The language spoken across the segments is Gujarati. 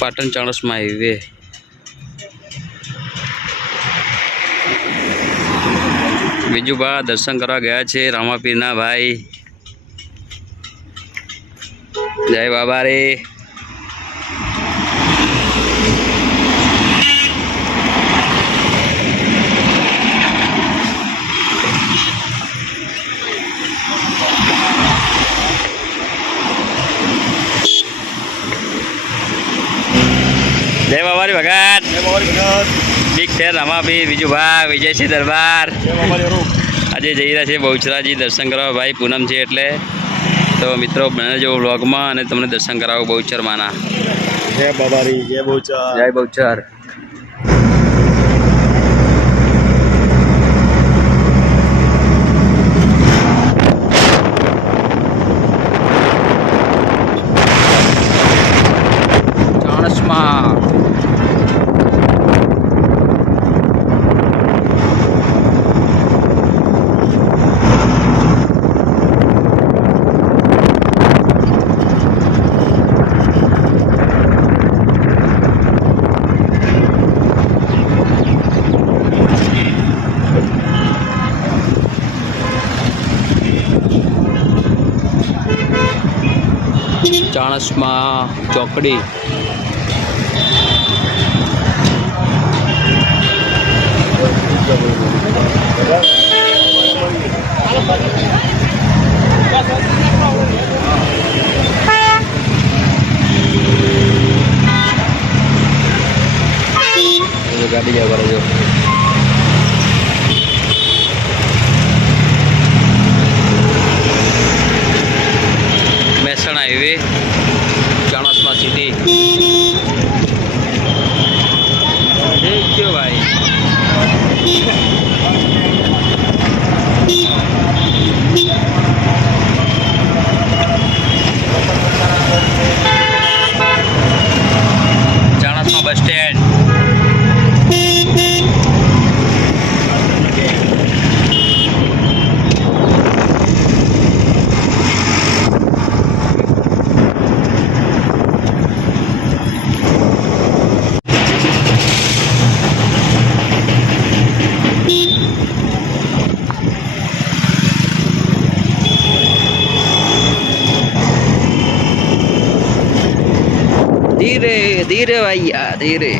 પાટણ ચાણસમાં હાઈવે બીજું બા દર્શન કરવા ગયા છે રામાપીરના ભાઈ જય બાબા રે जय बाबारी भगत ठीक है रमापी बीजू भाग विजय सिंह दरबार आज जई रहा है बहुचराजी दर्शन करवा भाई पूनम है एटले तो मित्रों बने जो व्लॉग में तमने दर्शन करावो बहुचर माना जय बाबारी जय बहुचर जय बहुचर चाणसमा चौकड़ी गाड़ी जा जो મહેસાણા હાઈવે ચાણસમા સિટી દેખ્યો ભાઈ ચાણસમા બસ સ્ટેન્ડ धीरे धीरे भैया धीरे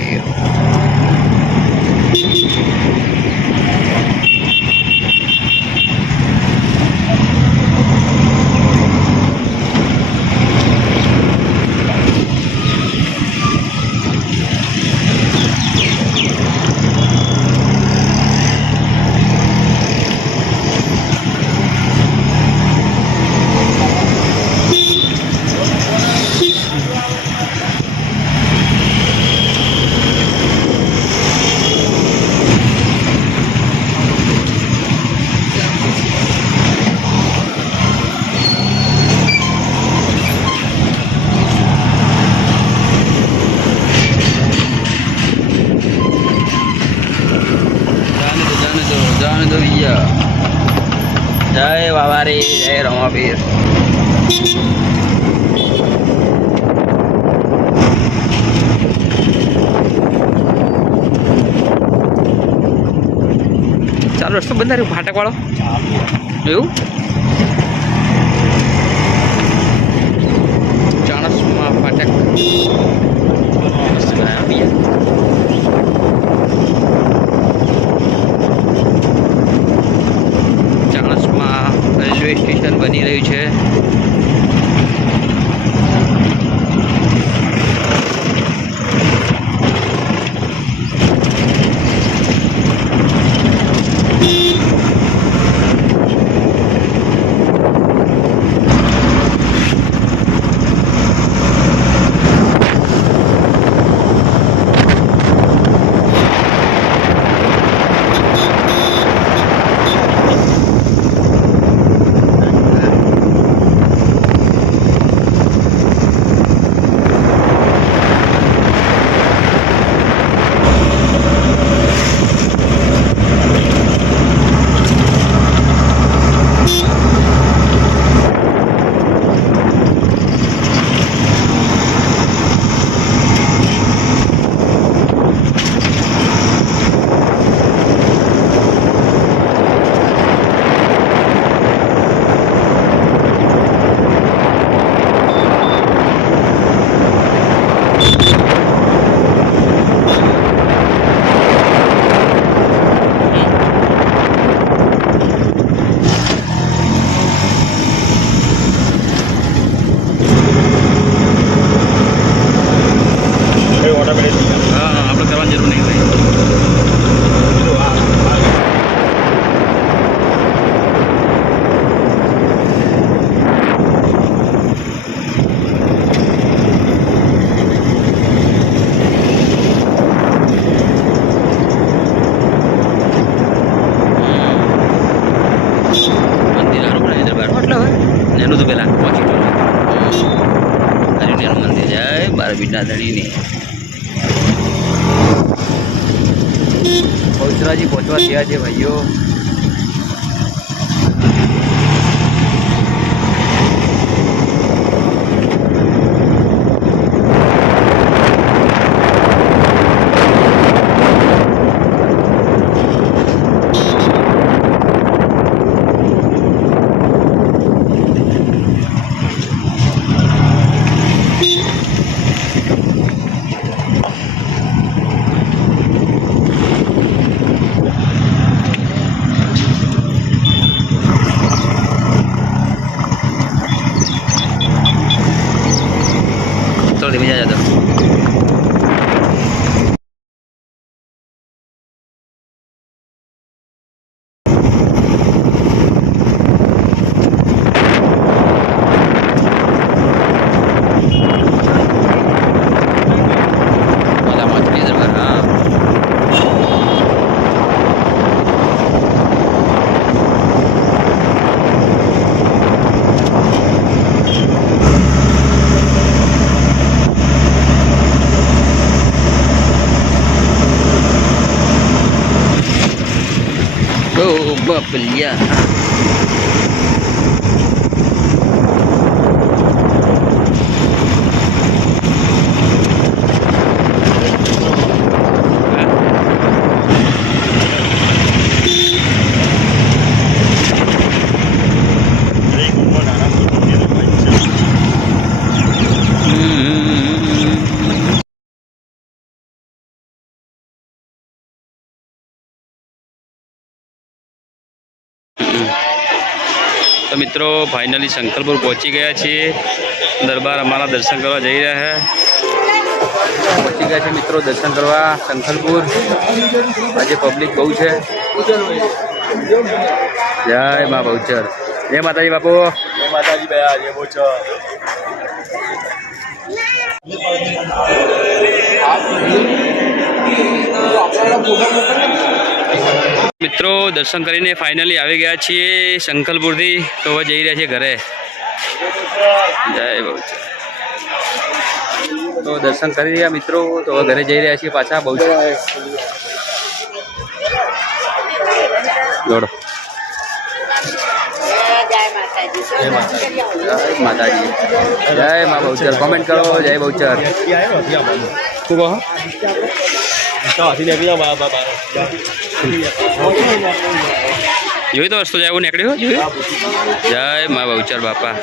जय बाबा रे जय रमापीर चालू रस्तो बंद है फाटक वालों चाणसमा फाटक मस्त बनाया भैया रेलवे स्टेशन बनी रही है બારબીના ધણીની બહુચરાજી પહોંચવા થયા છે ભાઈઓ. તો ધીમે જાય તો babelia. तो मित्रों फाइनली शंकरपुर पहुंची गया छे. दरबार अमारा दर्शन करवा जई रह्या है. पहुंची गया छे मित्रों दर्शन करवा शंकरपुर. आज पब्लिक बहु है. जय माँ बहुचर. जय माताजी बापू. जय माताजी भैया. जय बहुचर. मित्रों दर्शन करीने फाइनली आवी गया छे शंकरपुर थी. तो હવે જઈ રહ્યા છે ઘરે. जय बहुचर. तो दर्शन કરી રહ્યા મિત્રો. તો હવે ઘરે જઈ રહ્યા છીએ પાછા बहुचर. જોડો. जय माताजी. जय माँ बहुचर. कमेंट करो जय बहुचर. શું કહો? જોઈ તો રસ્તો જાય એવું નીકળ્યો. જોયું. જય મા બહુચર બાપા.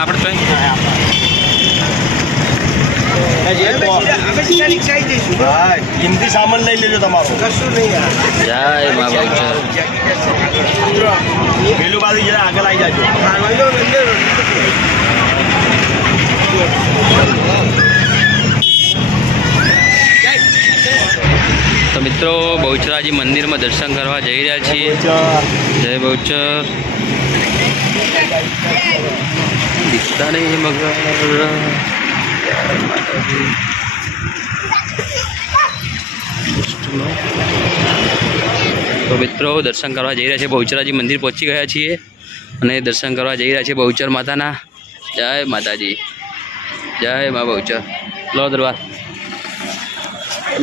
આપણે હિન્દી સામાન લઈ લેજો તમારો. કશું નહીં. જય મા બહુચર. પેલું બાજુ જરા આગળ આવી જાજો. તો મિત્રો બહુચરાજી મંદિરમાં દર્શન કરવા જઈ રહ્યા છીએ. જય બહુચર. દિખતા નહીં મગર. તો મિત્રો દર્શન કરવા જઈ રહ્યા છે. બહુચરાજી મંદિર પહોંચી ગયા છીએ અને દર્શન કરવા જઈ રહ્યા છે બહુચર માતાના. જય માતાજી. જય મા બહુચર. લો દરબાર.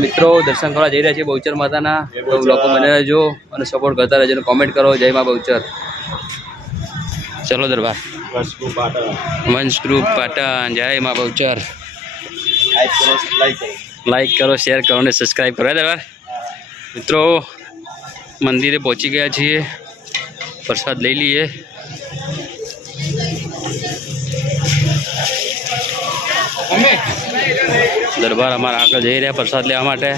મિત્રો દર્શન કરવા જઈ રહ્યા છે બહુચર માતાના. તો લોકો બને રહેજો અને સપોર્ટ કરતા રહેજો. કોમેન્ટ કરો જય મા બહુચર. ચલો દરબાર. વંશ ગ્રુપ પાટણ. જય મા બહુચર. લાઈક કરો, શેર કરો અને સબસ્ક્રાઈબ કરો. દરબાર મિત્રો મંદિરે પહોંચી ગયા છીએ. પ્રસાદ લઈ લઈએ. દરબાર અમારા આગળ જઈ રહ્યા પ્રસાદ લેવા માટે.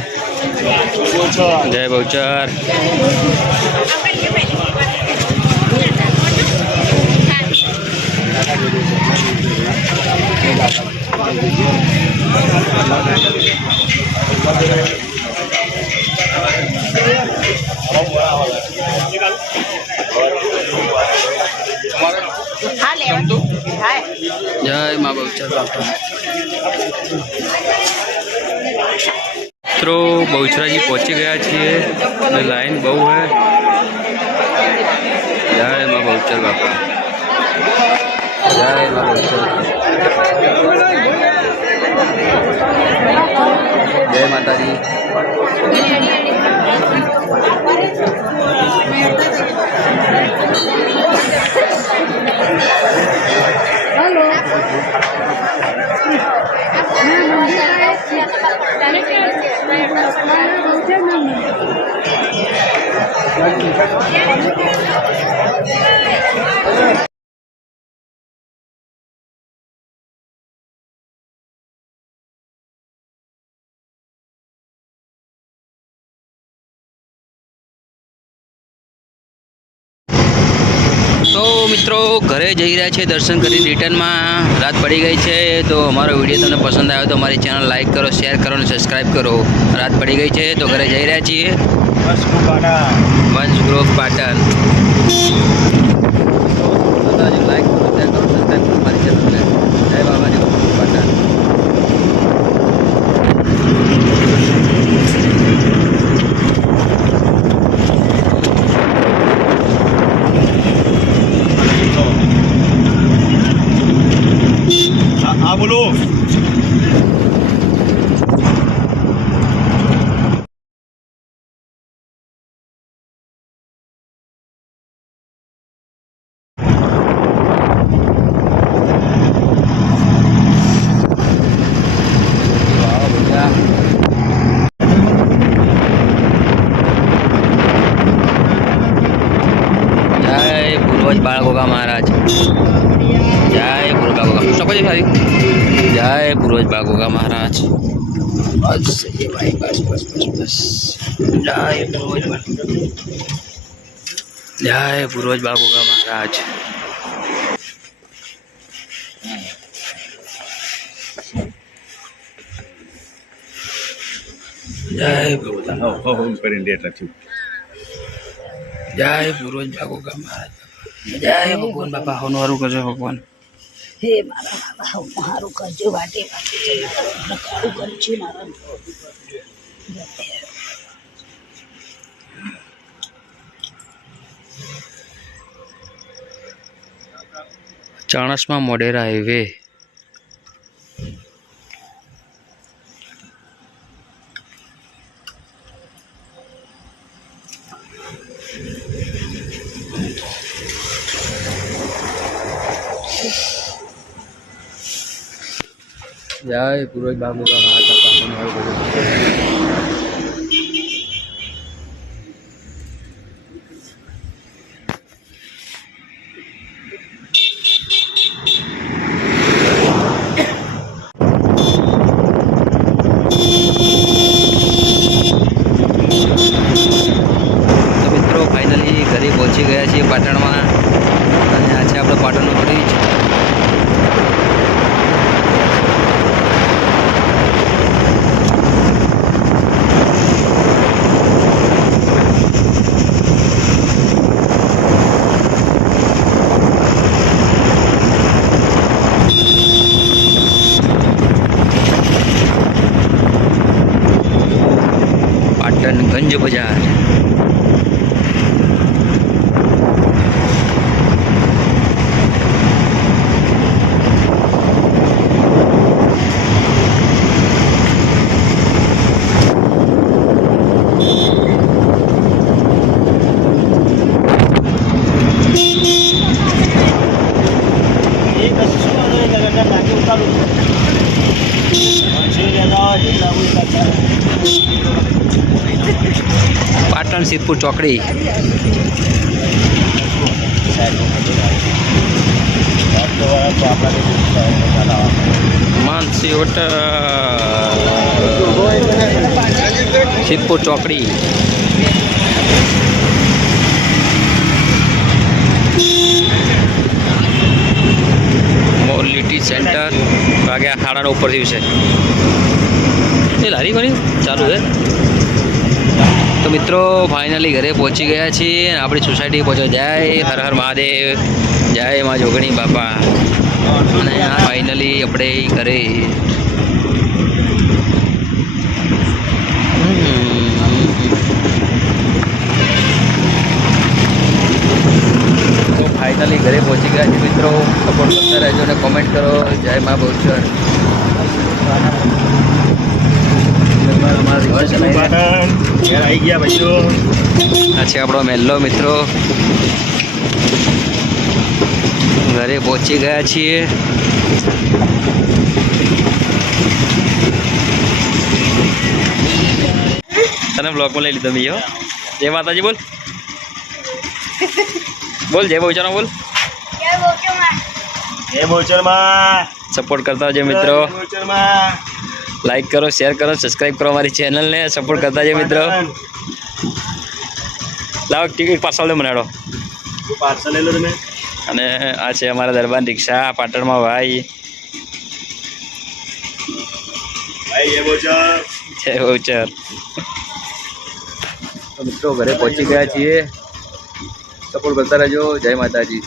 જય બહુચર. જય મા બહુચર બાપા. મિત્રો બહુચરાજી પહોંચી ગયા છીએ અને લાઈન બહુ હે. જય મા બહુચર બાપા. જય મા બહુચર. જય માતાજી. તો મિત્રો ઘરે જઈ રહ્યા છે દર્શન કરી રિટર્નમાં. રાત પડી ગઈ છે તો અમારો વિડીયો તમને પસંદ આવ્યો તો અમારી ચેનલ લાઈક કરો, શેર કરો અને સબસ્ક્રાઈબ કરો. રાત પડી ગઈ છે તો ઘરે જઈ રહ્યા છીએ. વંશ ગ્રુપ પાટણ. લાઈક કરો, શેર કરો, સબસ્ક્રાઈબ કરો મારી ચેનલને. જય બાબાજી પાટણ. હા બોલો. પૂર્વજ બાળગોગા મહારાજ. જય પૂર્વજ બાળગોગા. શકો છો ભાઈ. જય પૂર્વજ બાળગોગા મહારાજ. બસ એ ભાઈ, બસ બસ બસ બસ. જય પૂર્વજ જય પૂર્વજ બાળગોગા મહારાજ. જય પૂર્વજ. જય પૂર્વજ બાળગોગા મહારાજ. જય ભગવાન બાપા. હોનું સારું કરજો ભગવાન. હે મારા બાબા હું મારું કરજો વાટે વાટે કાળું કરજો મારા. ચાણસમાં મોઢેરા હાઈવે. જય પૂર્વજ બાબુગા મિત્રો ફાઇનલી ઘરે પહોંચી ગયા છીએ પાટણમાં. અને આ છે આપણો પાટણનો બ્રિજ. પાટણગંજ બજાર. પાટણ સિદ્ધપુર ચોકડી. માનસી હોટલ સિદ્ધપુર ચોકડી. મોરલીટી સેન્ટર વાગે આ ખાડાનો ઉપર થયું છે એ લારી બની ચાલુ છે તો મિત્રો ફાઇનલી ઘરે પહોંચી ગયા છીએ અને આપણી સોસાયટી પહોંચ્યો જય હર હર મહાદેવ જય મા જોગણી બાપા અને આ ફાઇનલી આપણે ઘરે તો ફાઇનલી ઘરે પહોંચી ગયા છે મિત્રો સપોર્ટ કરતા રહેજો અને કોમેન્ટ કરો જય મા બહુચર પાટણ ઘેર આવી ગયા ભાઈઓ. આ છે આપણો મહેલ્લો મિત્રો ઘરે પહોંચી ગયા છીએ તને બ્લોગમાં લઈ લીધો બીજો જય માતાજી બોલ બોલ જય બહુચરા બોલ જય બહુચરમાં. સપોર્ટ કરતા રહેજો મિત્રો જય બહુચરમાં. લાઈક કરો શેર કરો સબસ્ક્રાઈબ કરો અમારી ચેનલને સપોર્ટ કરતા રહેજો મિત્રો લાવો ટિકિટ પાર્સલ દે મને હેડો પાર્સલ લઈ લો તમે. અને આ છે અમારા દરબાર રિક્ષા પાટણમાં ભાઈ ભાઈ જય બહુચર. જય બહુચર તો મિત્રો ઘરે પહોંચી ગયા છીએ સપોર્ટ કરતા રહેજો જય માતાજી